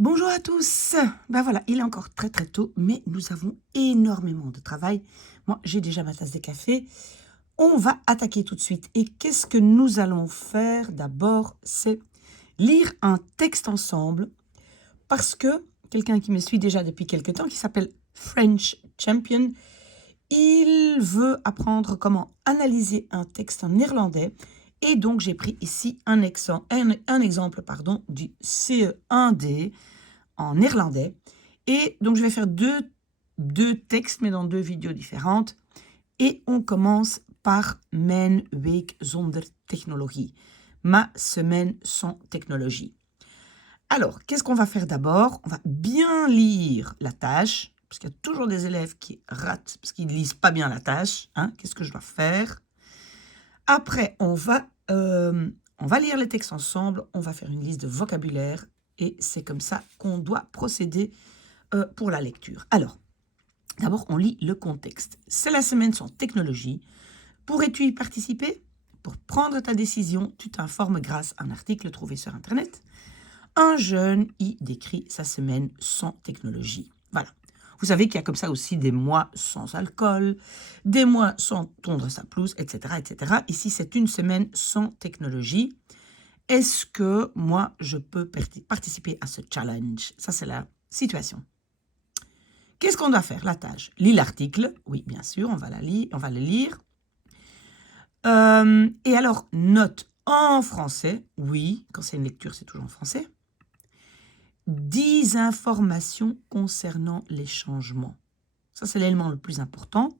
Bonjour à tous. Ben voilà, il est encore très très tôt, mais nous avons énormément de travail. Moi, j'ai déjà ma tasse de café. On va attaquer tout de suite. Et qu'est-ce que nous allons faire d'abord? C'est lire un texte ensemble parce que quelqu'un qui me suit déjà depuis quelque temps, qui s'appelle French Champion, il veut apprendre comment analyser un texte en néerlandais. Et donc, j'ai pris ici un exemple du CE1D en néerlandais. Et donc, je vais faire deux textes, mais dans deux vidéos différentes. Et on commence par Mijn week zonder technologie. Ma semaine sans technologie. Alors, qu'est-ce qu'on va faire d'abord? On va bien lire la tâche, parce qu'il y a toujours des élèves qui ratent, parce qu'ils ne lisent pas bien la tâche. Hein? Qu'est-ce que je dois faire? Après, on va lire les textes ensemble, on va faire une liste de vocabulaire, et c'est comme ça qu'on doit procéder pour la lecture. Alors, d'abord, on lit le contexte. C'est la semaine sans technologie. Pourrais-tu y participer? Pour prendre ta décision, tu t'informes grâce à un article trouvé sur Internet. Un jeune y décrit sa semaine sans technologie. Voilà. Vous savez qu'il y a comme ça aussi des mois sans alcool, des mois sans tondre sa pelouse, etc., etc. Ici, c'est une semaine sans technologie. Est-ce que moi, je peux participer à ce challenge? Ça, c'est la situation. Qu'est-ce qu'on doit faire? La tâche. Lis l'article. Oui, bien sûr, on va le lire. Et alors, note en français. Oui, quand c'est une lecture, c'est toujours en français. 10 informations concernant les changements. Ça, c'est l'élément le plus important.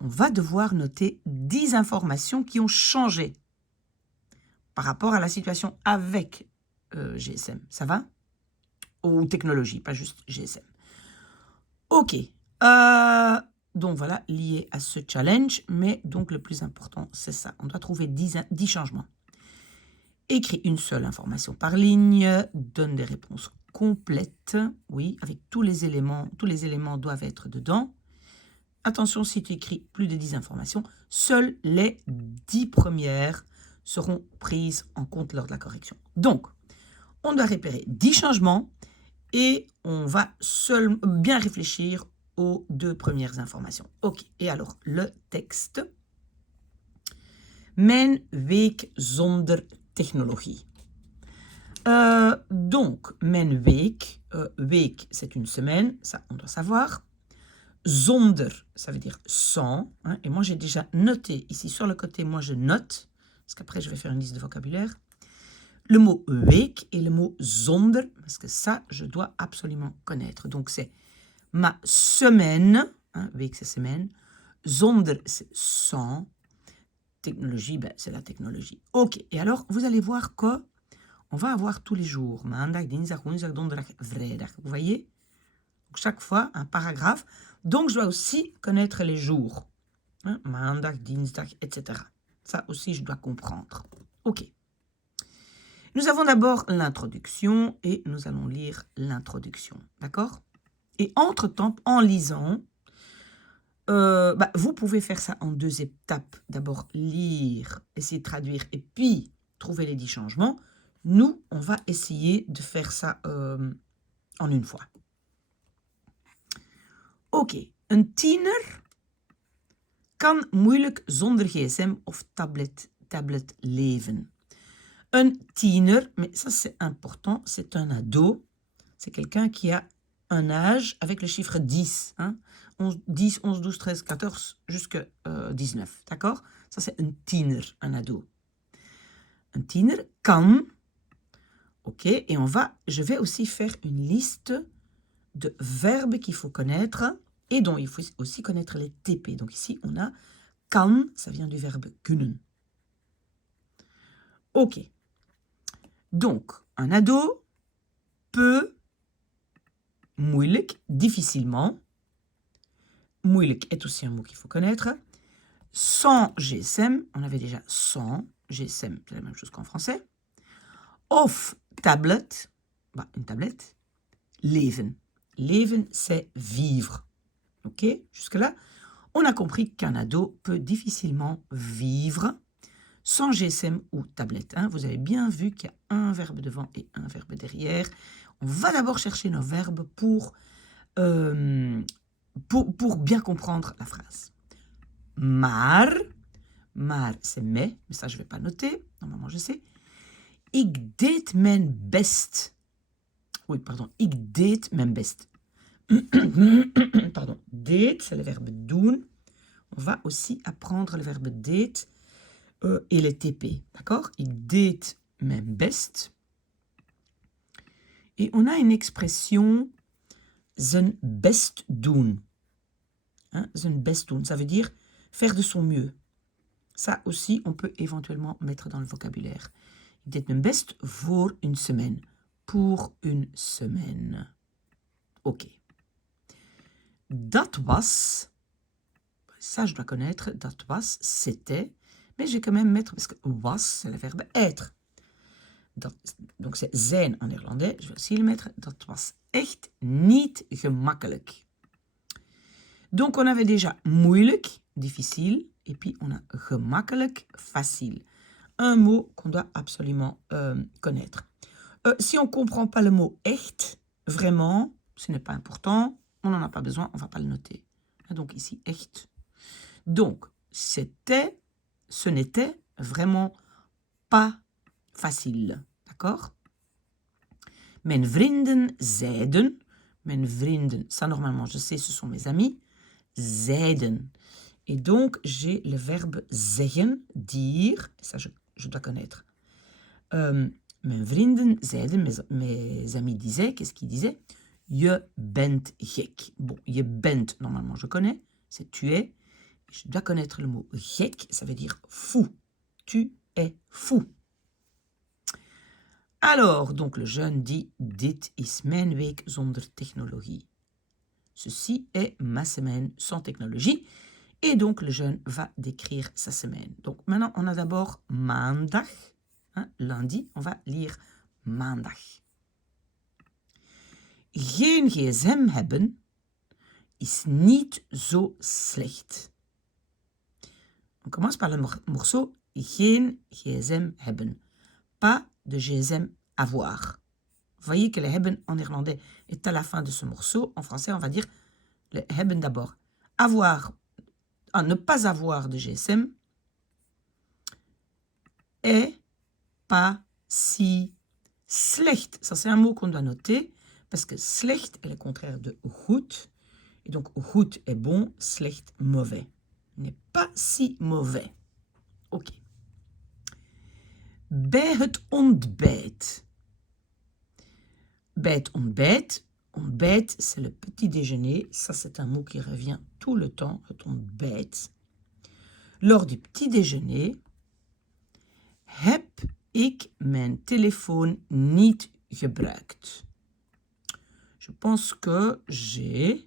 On va devoir noter 10 informations qui ont changé par rapport à la situation avec GSM. Ça va? Ou technologie, pas juste GSM. Ok. Donc voilà, lié à ce challenge, mais donc le plus important, c'est ça. On doit trouver 10 changements. Écris une seule information par ligne, donne des réponses complètes, oui, avec tous les éléments doivent être dedans. Attention, si tu écris plus de 10 informations, seules les 10 premières seront prises en compte lors de la correction. Donc, on doit repérer 10 changements et on va bien réfléchir aux 2 premières informations. Ok, et alors le texte. Mijn week zonder technologie. Donc, mijn week, week c'est une semaine, ça on doit savoir. Zonder, ça veut dire sans. Hein, et moi j'ai déjà noté ici sur le côté, moi je note, parce qu'après je vais faire une liste de vocabulaire. Le mot week et le mot zonder, parce que ça je dois absolument connaître. Donc c'est ma semaine, hein, week c'est semaine, zonder c'est sans, technologie, ben, c'est la technologie. Ok, et alors vous allez voir que on va avoir tous les jours, maandag, dinsdag, woensdag, donderdag, vrijdag. Vous voyez? Chaque fois, un paragraphe. Donc, je dois aussi connaître les jours. Hein? Maandag, dinsdag, etc. Ça aussi, je dois comprendre. Ok. Nous avons d'abord l'introduction et nous allons lire l'introduction. D'accord? Et entre-temps, en lisant, vous pouvez faire ça en 2 étapes. D'abord, lire, essayer de traduire et puis trouver les 10 changements. Nous, on va essayer de faire ça en une fois. Oké, een tiener kan moeilijk zonder gsm of tablet leven. Un tiener, mais ça c'est important, c'est un ado. C'est quelqu'un qui a un âge avec le chiffre 10. Hein? 10, 11, 12, 13, 14 jusqu'à 19. D'accord? Ça c'est un tiener, un ado. Un tiener kan. Ok, et je vais aussi faire une liste de verbes qu'il faut connaître et dont il faut aussi connaître les TP. Donc ici, on a kan, ça vient du verbe kunnen. Ok. Donc, un ado peut, moeilijk, difficilement. Moeilijk est aussi un mot qu'il faut connaître. Sans GSM, on avait déjà sans GSM, c'est la même chose qu'en français. Of tablet, une tablette. Leven. Leven, c'est vivre. Ok, jusque-là, on a compris qu'un ado peut difficilement vivre sans GSM ou tablette. Hein. Vous avez bien vu qu'il y a un verbe devant et un verbe derrière. On va d'abord chercher nos verbes pour bien comprendre la phrase. Maar c'est mais ça je ne vais pas noter, normalement je sais. Ik deed mijn best. Oui, pardon, ik deed mijn best. Pardon, deed, c'est le verbe doen. On va aussi apprendre le verbe deed et les TP, d'accord? Ik deed mijn best. Et on a une expression zijn best doen. Hein, zijn best doen, ça veut dire faire de son mieux. Ça aussi, on peut éventuellement mettre dans le vocabulaire. Ik deed mijn best voor une semaine. Pour une semaine. Ok. Dat was, ça je dois connaître, dat was, c'était, mais je vais quand même mettre, parce que was, c'est le verbe être. Donc c'est zijn en néerlandais, je vais aussi le mettre, dat was echt niet gemakkelijk. Donc on avait déjà moeilijk, difficile, et puis on a gemakkelijk, facile. Un mot qu'on doit absolument connaître. Si on ne comprend pas le mot echt, vraiment, ce n'est pas important, on n'en a pas besoin, on ne va pas le noter. Donc ici, echt. Donc, ce n'était vraiment pas facile. D'accord? Mijn vrienden zeiden, mijn vrienden, ça normalement je sais, ce sont mes amis, zeiden. Et donc, j'ai le verbe zeggen, dire, ça je dois connaître. Mijn vrienden zeiden, mes amis disaient, qu'est-ce qu'ils disaient? Je bent gek. Bon, je bent, normalement je connais, c'est tu es. Je dois connaître le mot gek, ça veut dire fou. Tu es fou. Alors, donc le jeune dit, dit is mijn week zonder technologie. Ceci est ma semaine sans technologie. Et donc le jeune va décrire sa semaine. Donc maintenant, on a d'abord maandag. Hein, lundi, on va lire maandag. Geen gsm hebben is niet zo slecht. On commence par le morceau geen gsm hebben. Pas de gsm avoir. Vous voyez que le hebben en néerlandais est à la fin de ce morceau. En français, on va dire le hebben d'abord. Avoir, ne pas avoir de GSM est pas si slecht. Ça, c'est un mot qu'on doit noter parce que slecht est le contraire de goed. Et donc, goed est bon, slecht mauvais. Il n'est pas si mauvais. Ok. Bij het ontbijt. Bij het ontbijt. Ontbijt, c'est le petit déjeuner. Ça, c'est un mot qui revient tout le temps. Het ontbijt. Lors du petit déjeuner, heb ik mijn telefoon niet gebruikt. Je pense que j'ai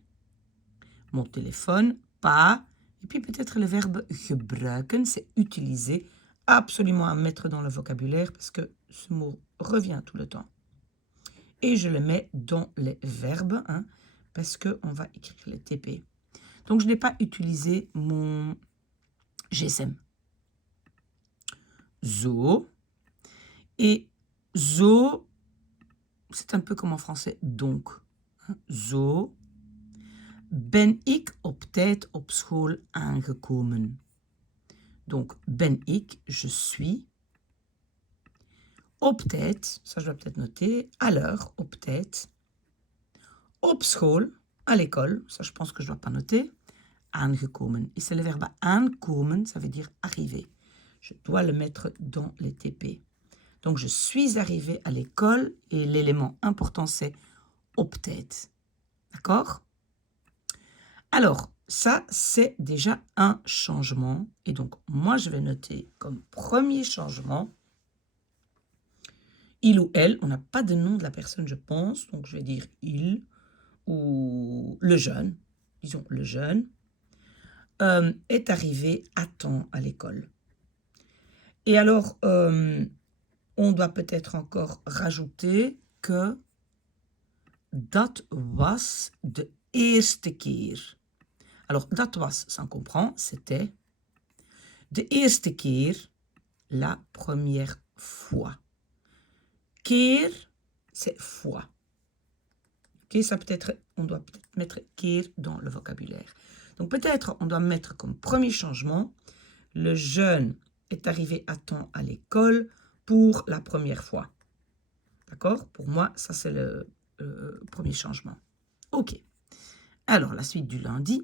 mon téléphone pas. Et puis peut-être le verbe gebruiken, c'est utiliser. Absolument à mettre dans le vocabulaire parce que ce mot revient tout le temps. Et je le mets dans les verbes hein, parce qu'on va écrire les TP. Donc je n'ai pas utilisé mon GSM. Zo. Et zo, c'est un peu comme en français donc. Zo ben ik op tijd op school aangekomen. Donc, ben ik, je suis. Op tijd, ça je dois peut-être noter, à l'heure, op tijd. Op school, à l'école, ça je pense que je ne dois pas noter. Aangekomen. Et c'est le verbe aankomen, ça veut dire arriver. Je dois le mettre dans les TP. Donc, je suis arrivé à l'école et l'élément important c'est op tijd. D'accord? Alors, ça, c'est déjà un changement. Et donc, moi, je vais noter comme premier changement, il ou elle. On n'a pas de nom de la personne, je pense. Donc, je vais dire il ou le jeune. Disons, le jeune est arrivé à temps à l'école. Et alors, on doit peut-être encore rajouter que dat was de eerste keer. Alors, dat was, ça on comprend, c'était de eerste keer, la première fois. Keer, c'est fois. Ok, ça peut-être, on doit peut-être mettre keer dans le vocabulaire. Donc peut-être on doit mettre comme premier changement, le jeune est arrivé à temps à l'école pour la première fois. D'accord? Pour moi, ça c'est le premier changement. Ok. Alors, la suite du lundi.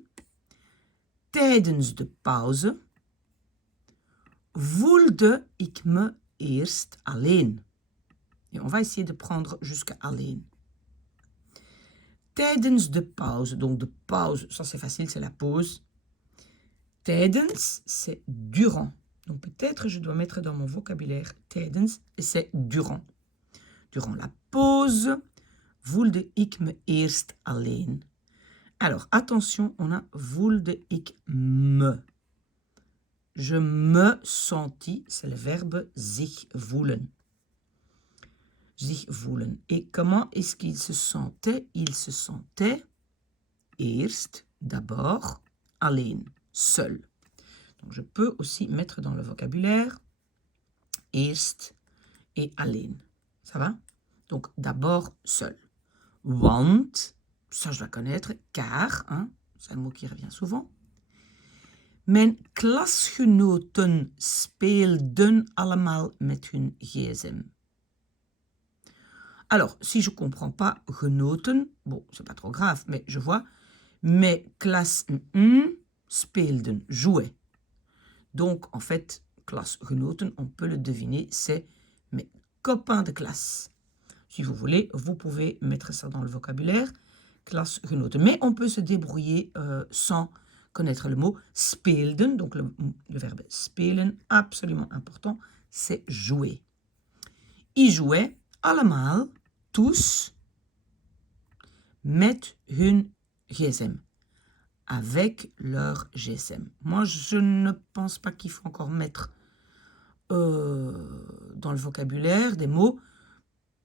Tijdens de pauze voelde ik me eerst alleen. Et on va essayer de prendre jusqu'à alleen. Tijdens de pauze. Donc, de pause, ça c'est facile, c'est la pause. Tijdens, c'est durant. Donc, peut-être je dois mettre dans mon vocabulaire tijdens, et c'est durant. Durant la pause, voelde ik me eerst alleen. Alors, attention, on a voelde ik me. Je me sentis, c'est le verbe zich voelen. Zich voelen. Et comment est-ce qu'il se sentait? Il se sentait eerst, d'abord, alleen, seul. Donc, je peux aussi mettre dans le vocabulaire eerst et alleen. Ça va? Donc, d'abord, seul. Want, ça je dois connaître, car, hein, c'est un mot qui revient souvent. Mijn klasgenoten speelden allemaal met hun gsm. Alors, si je ne comprends pas genoten, bon, c'est pas trop grave, mais je vois, mes klasgenoten speelden, jouaient. Donc, en fait, klasgenoten, on peut le deviner, c'est mes copains de classe. Si vous voulez, vous pouvez mettre ça dans le vocabulaire, klasgenoten. Mais on peut se débrouiller sans connaître le mot speelden, donc le verbe spelen, absolument important, c'est jouer. Ils jouaient allemaal, tous, met hun gsm, avec leur GSM. Moi, je ne pense pas qu'il faut encore mettre dans le vocabulaire des mots.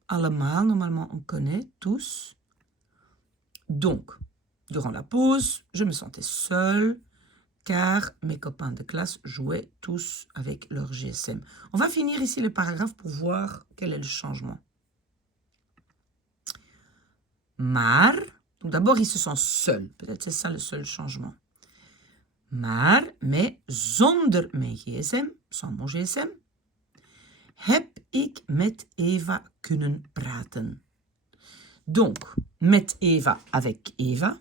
Allemaal, normalement, on connaît tous. Donc, durant la pause, je me sentais seule car mes copains de classe jouaient tous avec leur GSM. On va finir ici le paragraphe pour voir quel est le changement. Maar, donc d'abord, il se sent seul. Peut-être c'est ça le seul changement. Mais zonder mijn gsm, sans mon gsm, heb ik met Eva kunnen praten. Donc, met Eva, avec Eva.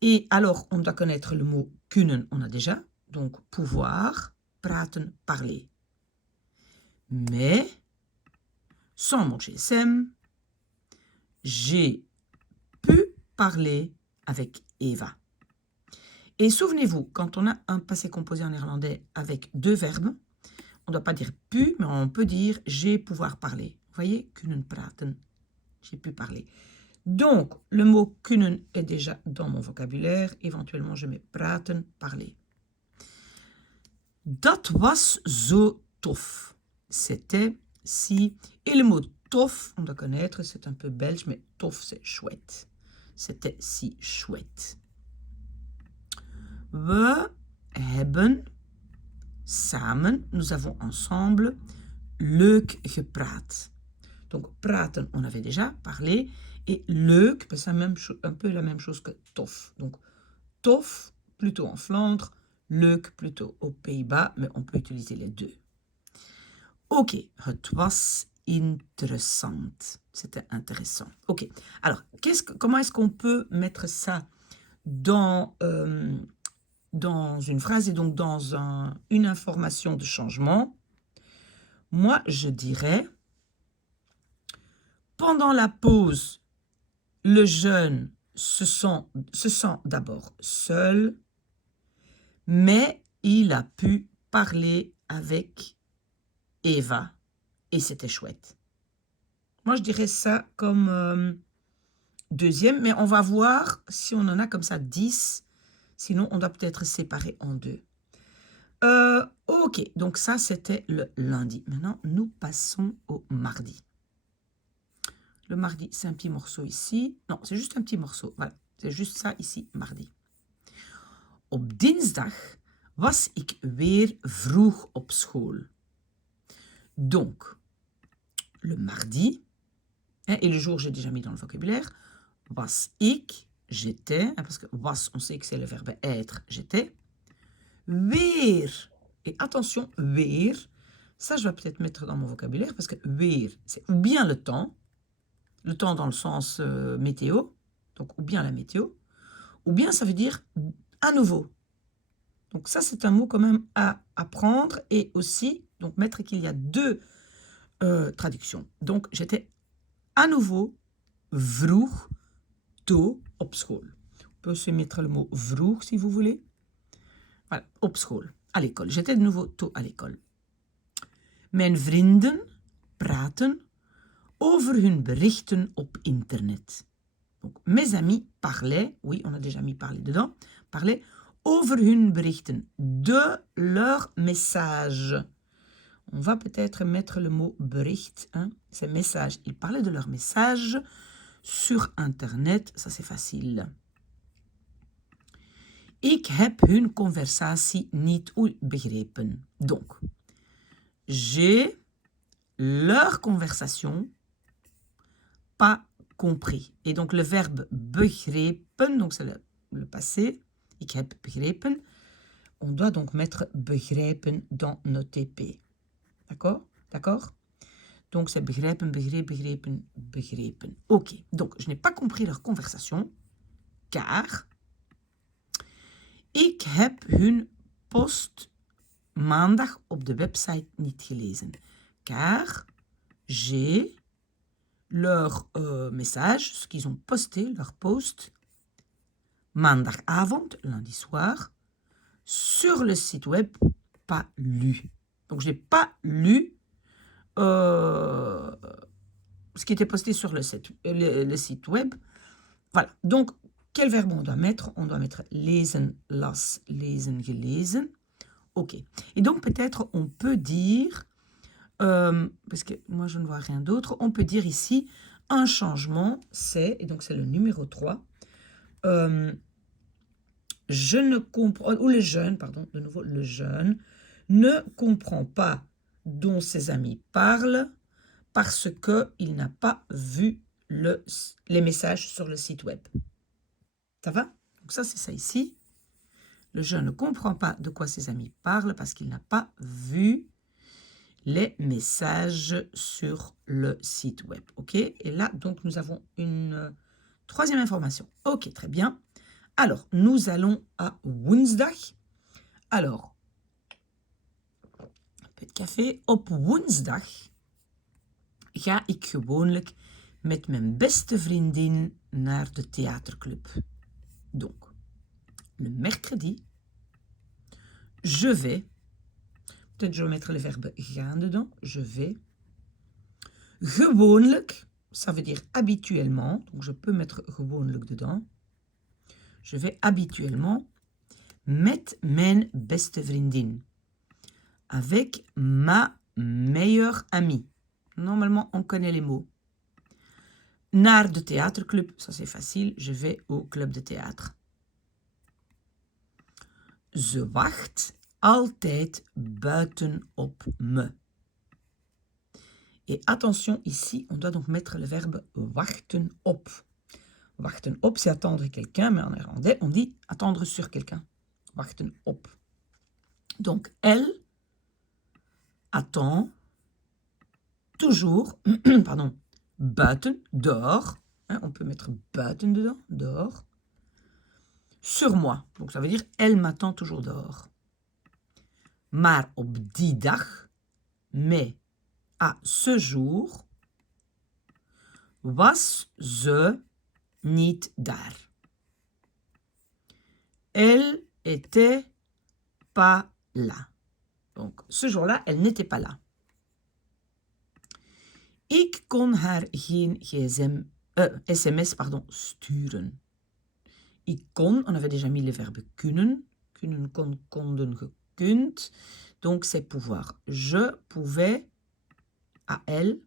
Et alors, on doit connaître le mot kunnen, on a déjà. Donc, pouvoir, praten, parler. Mais, sans mon GSM, j'ai pu parler avec Eva. Et souvenez-vous, quand on a un passé composé en néerlandais avec deux verbes, on ne doit pas dire pu, mais on peut dire j'ai pouvoir parler. Vous voyez, kunnen praten, j'ai pu parler. Donc, le mot kunnen est déjà dans mon vocabulaire. Éventuellement, je mets praten, parler. Dat was zo tof. C'était si. Et le mot tof, on doit connaître, c'est un peu belge, mais tof, c'est chouette. C'était si chouette. We hebben samen, nous avons ensemble, leuk gepraat. Donc, praten, on avait déjà parlé. Et leuk, c'est un peu la même chose que tof. Donc, tof, plutôt en Flandre, leuk, plutôt aux Pays-Bas, mais on peut utiliser les deux. Ok, het was interessant. C'était intéressant. Ok, alors, comment est-ce qu'on peut mettre ça dans une phrase et donc dans une information de changement? Moi, je dirais, pendant la pause, le jeune se sent d'abord seul, mais il a pu parler avec Eva et c'était chouette. Moi, je dirais ça comme deuxième, mais on va voir si on en a comme ça 10. Sinon, on doit peut-être séparer en deux. Ok, donc ça, c'était le lundi. Maintenant, nous passons au mardi. Le mardi, c'est un petit morceau ici. Non, c'est juste un petit morceau. Voilà, c'est juste ça ici, mardi. Op dinsdag was ik weer vroeg op school. Donc, le mardi, hein, et le jour, j'ai déjà mis dans le vocabulaire, was ik, j'étais, hein, parce que was, on sait que c'est le verbe être, j'étais, weer, et attention, weer, ça je vais peut-être mettre dans mon vocabulaire, parce que weer, c'est ou bien le temps dans le sens météo, donc ou bien la météo, ou bien ça veut dire à nouveau. Donc ça, c'est un mot quand même à apprendre, et aussi, donc mettre qu'il y a deux traductions. Donc j'étais à nouveau vroeg, tôt, op school. On peut aussi mettre le mot vroeg si vous voulez. Voilà, op school, à l'école. J'étais de nouveau tôt à l'école. Mijn vrienden praten over hun berichten op internet. Donc, mes amis parlaient, oui, on a déjà mis parler dedans, parlaient over hun berichten, de leurs messages. On va peut-être mettre le mot bericht, hein, c'est message. Ils parlaient de leurs messages sur internet, ça c'est facile. Ik heb hun conversatie niet begrepen. Donc, j'ai leur conversation pas compris. Et donc le verbe begrepen, donc c'est le passé, ik heb begrepen, on doit donc mettre begrijpen dans nos TP. D'accord? D'accord? Donc c'est begrijpen, begrepen, begrepen. Ok, donc je n'ai pas compris leur conversation, car ik heb hun post maandag op de website niet gelezen. Car j'ai leur message, ce qu'ils ont posté, leur post, maandagavond, lundi soir, sur le site web, pas lu. Donc, je n'ai pas lu ce qui était posté sur le site web. Voilà. Donc, quel verbe on doit mettre? On doit mettre lezen, las, lezen, gelezen. Ok. Et donc, peut-être, on peut dire, parce que moi, je ne vois rien d'autre, on peut dire ici, un changement, c'est, et donc c'est le numéro 3, je ne comprends, ou le jeune, pardon, de nouveau, le jeune ne comprend pas dont ses amis parlent parce qu'il n'a pas vu les messages sur le site web. Ça va? Donc ça, c'est ça ici. Le jeune ne comprend pas de quoi ses amis parlent parce qu'il n'a pas vu les messages sur le site web. OK? Et là, donc, nous avons une troisième information. OK, très bien. Alors, nous allons à woensdag. Alors, un peu de café. Op woensdag ga ik gewoonlijk met mijn beste vriendin naar de theaterclub. Donc, le mercredi, je vais, peut-être je vais mettre le verbe gaan dedans, je vais. Gewoonlijk, ça veut dire habituellement, donc je peux mettre gewoonlijk dedans. Je vais habituellement met mijn beste vriendin, avec ma meilleure amie. Normalement, on connaît les mots. Naar de theaterclub, ça c'est facile, je vais au club de théâtre. Ze wacht altijd buiten op me. Et attention, ici, on doit donc mettre le verbe wachten op. Wachten op, c'est attendre quelqu'un, mais en néerlandais, on dit attendre sur quelqu'un. Wachten op. Donc, elle attend toujours, pardon, buiten, dehors, hein, on peut mettre buiten dedans, dehors, sur moi. Donc, ça veut dire elle m'attend toujours dehors. Maar op die dag, mais à ce jour, was ze niet daar. Elle était pas là. Donc, ce jour-là, elle n'était pas là. Ik kon haar geen sms sturen. Ik kon, on avait déjà mis le verbe kunnen. Kunnen, kon, konden, gekund. Donc, c'est pouvoir. Je pouvais à elle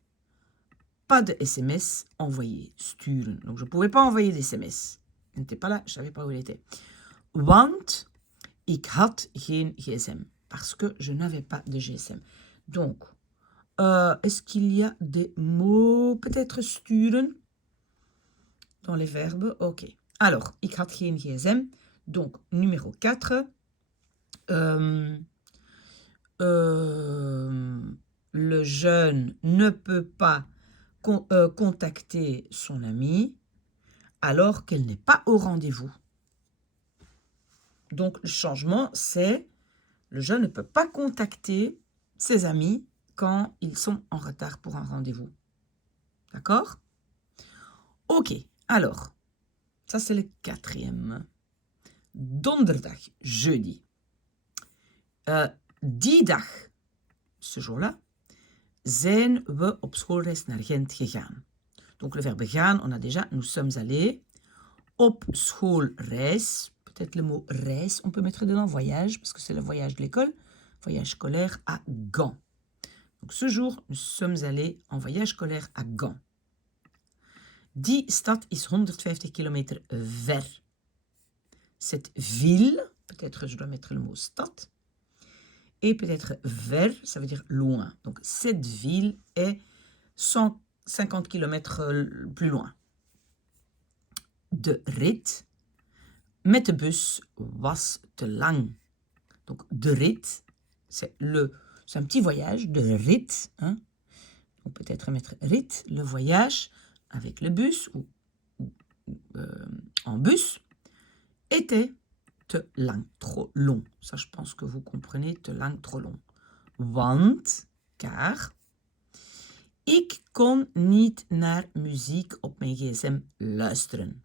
pas de SMS envoyé, sturen. Donc, je ne pouvais pas envoyer des SMS. Elle n'était pas là, je ne savais pas où elle était. Want ik had geen gsm. Parce que je n'avais pas de GSM. Donc, Est-ce qu'il y a des mots? Peut-être sturen dans les verbes. Ok. Alors, ik had geen gsm. Donc, numéro 4. Le jeune ne peut pas contacter son ami alors qu'elle n'est pas au rendez-vous. Donc, le changement, c'est le jeune ne peut pas contacter ses amis quand ils sont en retard pour un rendez-vous. D'accord? Ok, alors, ça c'est le 4e. Donderdag, jeudi. Die dag, ce jour-là, zijn we op schoolreis naar Gent gegaan. Donc le verbe gaan, on a déjà, nous sommes allés. Op schoolreis, peut-être le mot reis, on peut mettre dedans voyage, parce que c'est le voyage de l'école, voyage scolaire à Gand. Donc ce jour, nous sommes allés en voyage scolaire à Gand. Die stad is 150 kilometer ver. Cette ville, peut-être je dois mettre le mot stad, et peut-être ver, ça veut dire loin. Donc cette ville est 150 km plus loin. De rit met de bus was te lang. Donc de rit, c'est un petit voyage, de rit. Hein? On peut peut-être mettre rit, le voyage avec le bus ou en bus, était te lang, trop long. Ça, je pense que vous comprenez, te lang, trop long. Want, car, ik kon niet naar muziek op mijn gsm luisteren.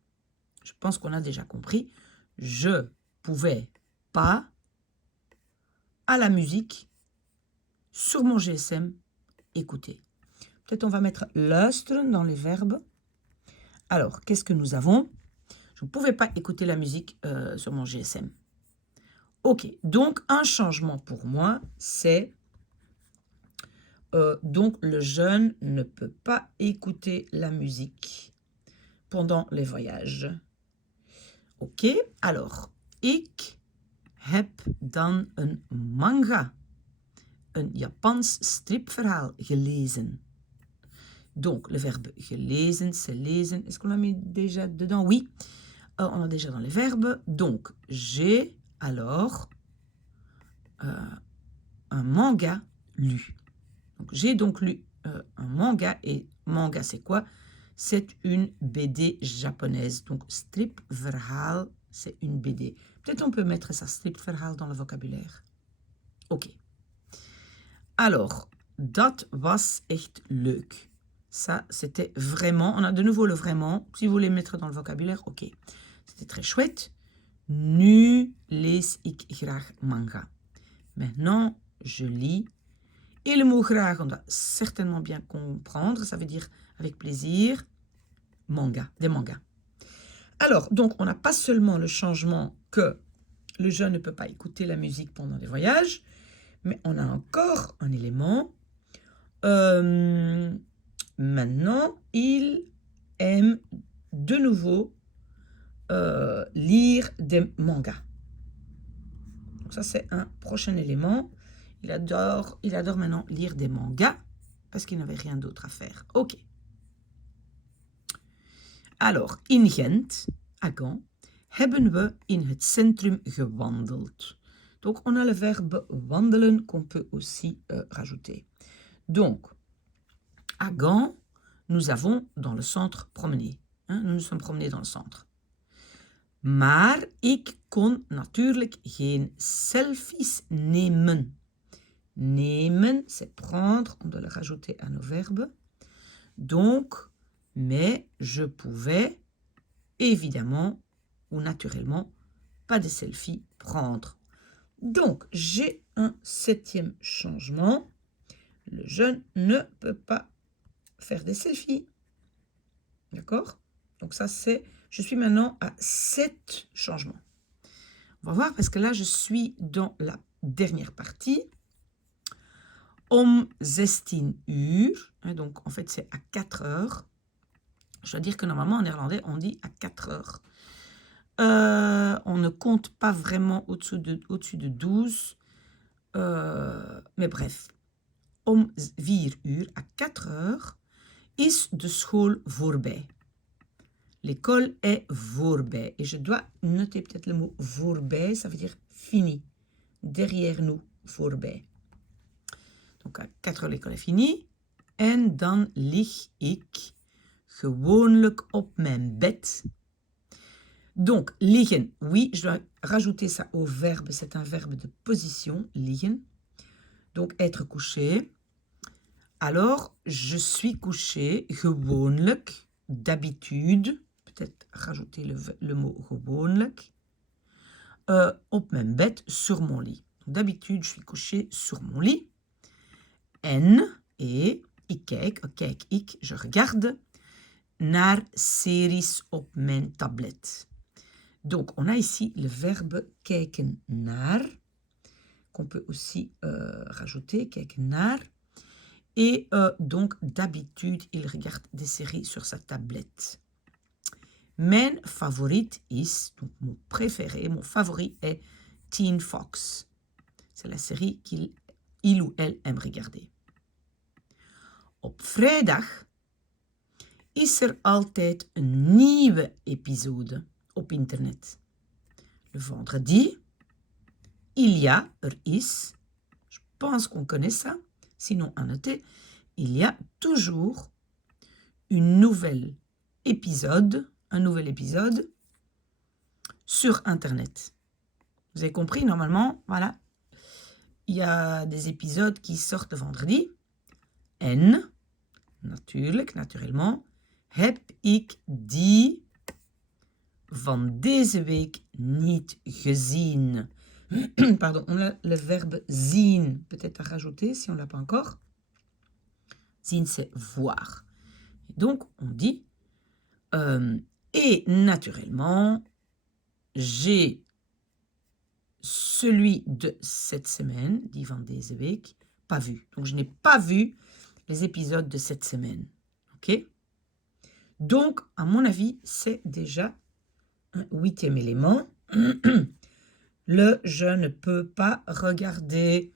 Je pense qu'on a déjà compris. Je pouvais pas à la musique sur mon GSM écouter. Peut-être on va mettre luisteren dans les verbes. Alors, qu'est-ce que nous avons? Je ne pouvais pas écouter la musique sur mon GSM. Ok, donc un changement pour moi, c'est donc le jeune ne peut pas écouter la musique pendant les voyages. Ok, alors, ik heb dan een manga, een Japans stripverhaal gelezen. Donc, le verbe gelezen, c'est lezen. Est-ce qu'on l'a mis déjà dedans? Oui, on a déjà dans les verbes. Donc, j'ai alors un manga lu. Donc, j'ai donc lu un manga. Et manga, c'est quoi? C'est une BD japonaise. Donc, stripverhaal, c'est une BD. Peut-être on peut mettre ça, stripverhaal, dans le vocabulaire. Ok. Alors, dat was echt leuk. Ça, c'était vraiment, on a de nouveau le vraiment. Si vous voulez mettre dans le vocabulaire, ok. C'était très chouette. Nu lees ik graag manga. Maintenant, je lis. Et le mot graag, on doit certainement bien comprendre. Ça veut dire avec plaisir. Manga, des mangas. Alors, donc, on n'a pas seulement le changement que le jeune ne peut pas écouter la musique pendant les voyages, mais on a encore un élément. Maintenant, il aime de nouveau lire des mangas. Donc ça, c'est un prochain élément. Il adore maintenant lire des mangas parce qu'il n'avait rien d'autre à faire. Ok. Alors, in Gent, à Gand, hebben we in het centrum gewandeld. Donc, on a le verbe wandelen qu'on peut aussi rajouter. Donc, à Gand, nous avons dans le centre promené. Hein, nous nous sommes promenés dans le centre. Maar ik kon natuurlijk geen selfies nemen. Nemen, c'est prendre, on doit le rajouter à nos verbes. Donc, mais je pouvais évidemment ou naturellement pas de selfies prendre. Donc, j'ai un 7e changement. Le jeune ne peut pas faire des selfies. D'accord? Donc ça, c'est... Je suis maintenant à 7 changements. On va voir parce que là, je suis dans la dernière partie. Om 16 uur. Donc, en fait, c'est à 4 heures. Je dois dire que normalement, en néerlandais, on dit à 4 heures. On ne compte pas vraiment au-dessus de 12. Mais bref. om 4 uur, à 4 heures, is de school voorbij. L'école est voorbij. Et je dois noter peut-être le mot voorbij, ça veut dire fini. Derrière nous, voorbij. Donc à 4 heures, l'école est finie. En dan lig ik gewoonlijk op mijn bed. Donc, liggen, oui, je dois rajouter ça au verbe. C'est un verbe de position, liggen. Donc, être couché. Alors, je suis couché, gewoonlijk, d'habitude. Peut-être rajouter le mot gewoonlijk. Op mijn bed, sur mon lit. D'habitude, je suis couché sur mon lit. En, et, ik kijk, je regarde naar series op mijn tablet. Donc, on a ici le verbe kijken naar, qu'on peut aussi rajouter, kijken naar. Et donc, d'habitude, il regarde des séries sur sa tablette. Mijn favoriet is, donc mon préféré, mon favori est Teen Fox. C'est la série qu'il ou elle aime regarder. Op vrijdag is er altijd een nieuwe episode op internet. Le vendredi, il y a, er is, je pense qu'on connaît ça, sinon à noter, il y a toujours un nouvel épisode sur internet. Vous avez compris, normalement, voilà, il y a des épisodes qui sortent le vendredi. En, naturellement, heb ik die van deze week niet gezien. Pardon, on a le verbe zien peut-être à rajouter si on ne l'a pas encore. Zien, c'est voir. Donc, on dit et naturellement, j'ai celui de cette semaine, die van deze week, pas vu. Donc, je n'ai pas vu les épisodes de cette semaine. OK? Donc, à mon avis, c'est déjà un 8e élément. Je ne peux pas regarder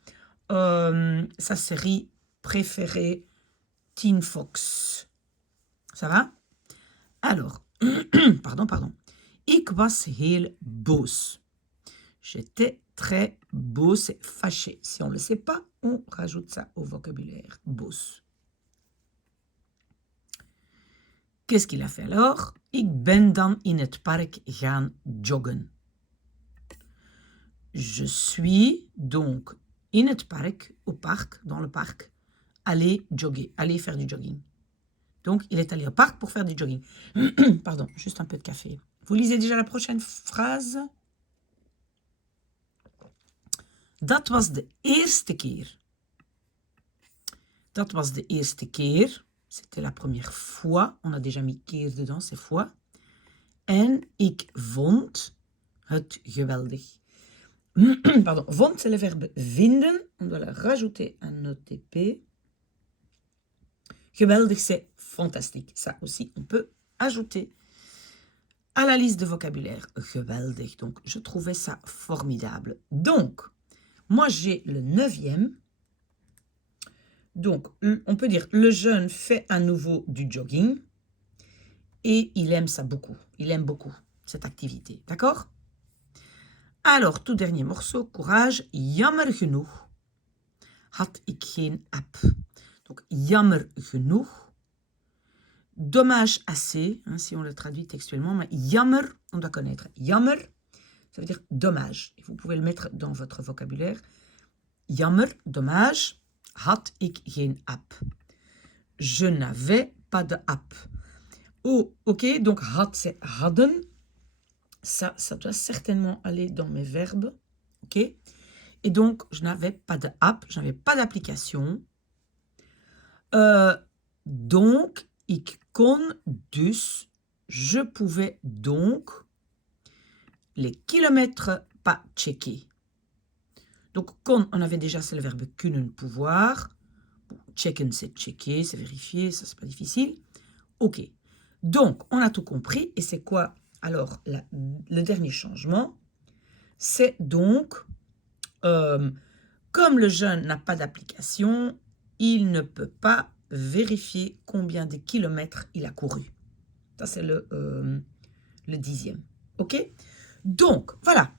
sa série préférée, Teen Fox. Ça va? Alors, pardon. Ik was heel boos. J'étais très boos, c'est fâché. Si on ne le sait pas, on rajoute ça au vocabulaire. Boos. Qu'est-ce qu'il a fait alors? Ik ben dan in het park gaan joggen. Je suis donc in het parc, au parc, dans le parc, aller jogger, aller faire du jogging. Donc, il est allé au parc pour faire du jogging. Pardon, juste un peu de café. Vous lisez déjà la prochaine phrase? Dat was de eerste keer. Dat was de eerste keer. C'était la première fois. On a déjà mis keer dedans, c'est fois. En ik vond het geweldig. Pardon, vond, c'est le verbe vinden. On doit le rajouter à notre TP. Geweldig, c'est fantastique. Ça aussi, on peut ajouter à la liste de vocabulaire. Geweldig. Donc, je trouvais ça formidable. Donc, moi, j'ai le 9e. Donc, on peut dire, le jeune fait à nouveau du jogging. Et il aime ça beaucoup. Il aime beaucoup cette activité. D'accord? Alors, tout dernier morceau, courage. Jammer genoeg had ik geen app. Donc, jammer genoeg. Dommage assez, hein, si on le traduit textuellement. Mais jammer, on doit connaître. Jammer, ça veut dire dommage. Et vous pouvez le mettre dans votre vocabulaire. Jammer, dommage. Had ik geen app. Je n'avais pas de app. Oh, ok, donc had, c'est hadden. Ça doit certainement aller dans mes verbes. Ok? Et donc, je n'avais pas de app, je n'avais pas d'application. Donc, ik kon dus, je pouvais donc les kilomètres pas checker. Donc, kon, on avait déjà, c'est le verbe kunnen, pouvoir. Bon, checken, c'est checker, c'est vérifier, ça, c'est pas difficile. Ok. Donc, on a tout compris. Et c'est quoi, alors, le dernier changement? C'est donc, comme le jeune n'a pas d'application, il ne peut pas vérifier combien de kilomètres il a couru. Ça, c'est le 10e. OK? Donc, voilà.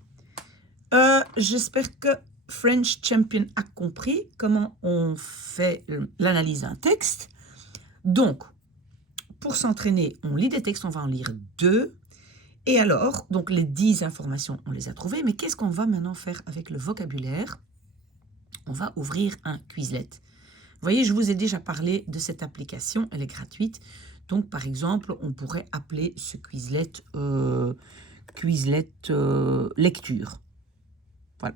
J'espère que French Champion a compris comment on fait l'analyse d'un texte. Donc, pour s'entraîner, on lit des textes, on va en lire 2. Et alors, donc les 10 informations, on les a trouvées. Mais qu'est-ce qu'on va maintenant faire avec le vocabulaire? On va ouvrir un Quizlet. Vous voyez, je vous ai déjà parlé de cette application, elle est gratuite. Donc, par exemple, on pourrait appeler ce Quizlet, lecture. Voilà.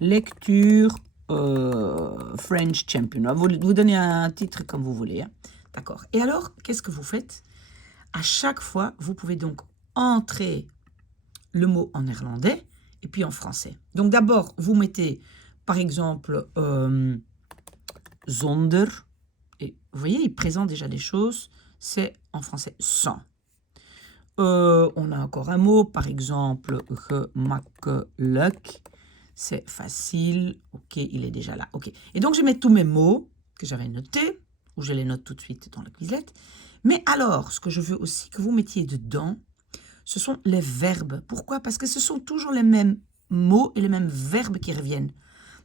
Lecture French Champion. Vous donnez un titre comme vous voulez. Hein. D'accord. Et alors, qu'est-ce que vous faites? À chaque fois, vous pouvez donc entrer le mot en néerlandais et puis en français. Donc, d'abord, vous mettez, par exemple, zonder. Et vous voyez, il présente déjà des choses. C'est en français sans. On a encore un mot, par exemple, gemakkelijk. C'est facile. OK, il est déjà là. OK. Et donc, je mets tous mes mots que j'avais notés, ou je les note tout de suite dans le Quizlet. Mais alors, ce que je veux aussi que vous mettiez dedans, ce sont les verbes. Pourquoi? Parce que ce sont toujours les mêmes mots et les mêmes verbes qui reviennent.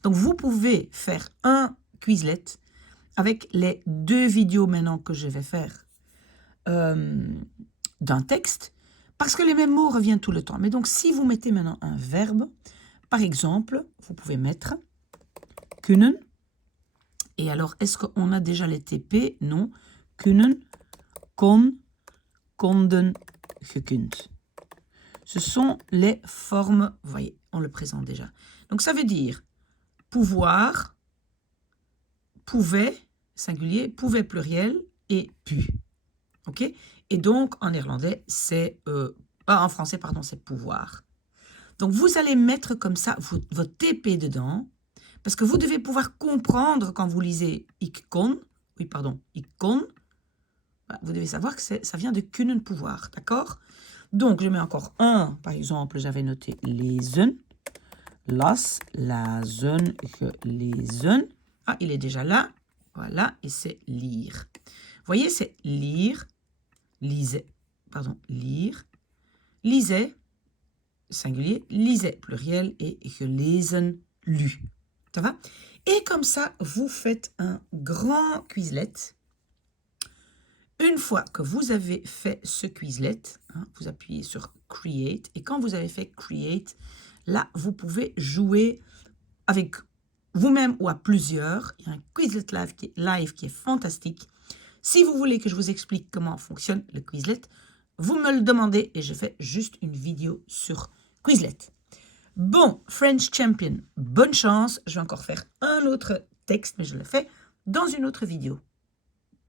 Donc, vous pouvez faire un Quizlet avec les 2 vidéos maintenant que je vais faire d'un texte, parce que les mêmes mots reviennent tout le temps. Mais donc, si vous mettez maintenant un verbe, par exemple, vous pouvez mettre kunnen. Et alors, est-ce qu'on a déjà les TP? Non. Kunnen, kon, konden, gekund. Ce sont les formes, vous voyez, on le présente déjà. Donc, ça veut dire pouvoir, pouvait, singulier, pouvait pluriel et pu. OK? Et donc, en néerlandais, c'est... en français, pardon, c'est pouvoir. Donc, vous allez mettre comme ça votre TP dedans, parce que vous devez pouvoir comprendre quand vous lisez ik kon, oui, pardon, ik kon, vous devez savoir que ça vient de kunnen, pouvoir, d'accord? Donc, je mets encore un, par exemple, j'avais noté lezen, las, lazen, gelezen. Ah, il est déjà là, voilà, et c'est lire. Vous voyez, c'est lire, lisait, pardon, lire, lisait, singulier, lisait, pluriel, et gelezen, lu. Ça va? Et comme ça, vous faites un grand Quizlet. Une fois que vous avez fait ce Quizlet, hein, vous appuyez sur Create. Et quand vous avez fait Create, là, vous pouvez jouer avec vous-même ou à plusieurs. Il y a un Quizlet live qui est fantastique. Si vous voulez que je vous explique comment fonctionne le Quizlet, vous me le demandez et je fais juste une vidéo sur Quizlet. Bon, French Champion, bonne chance. Je vais encore faire un autre texte, mais je le fais dans une autre vidéo.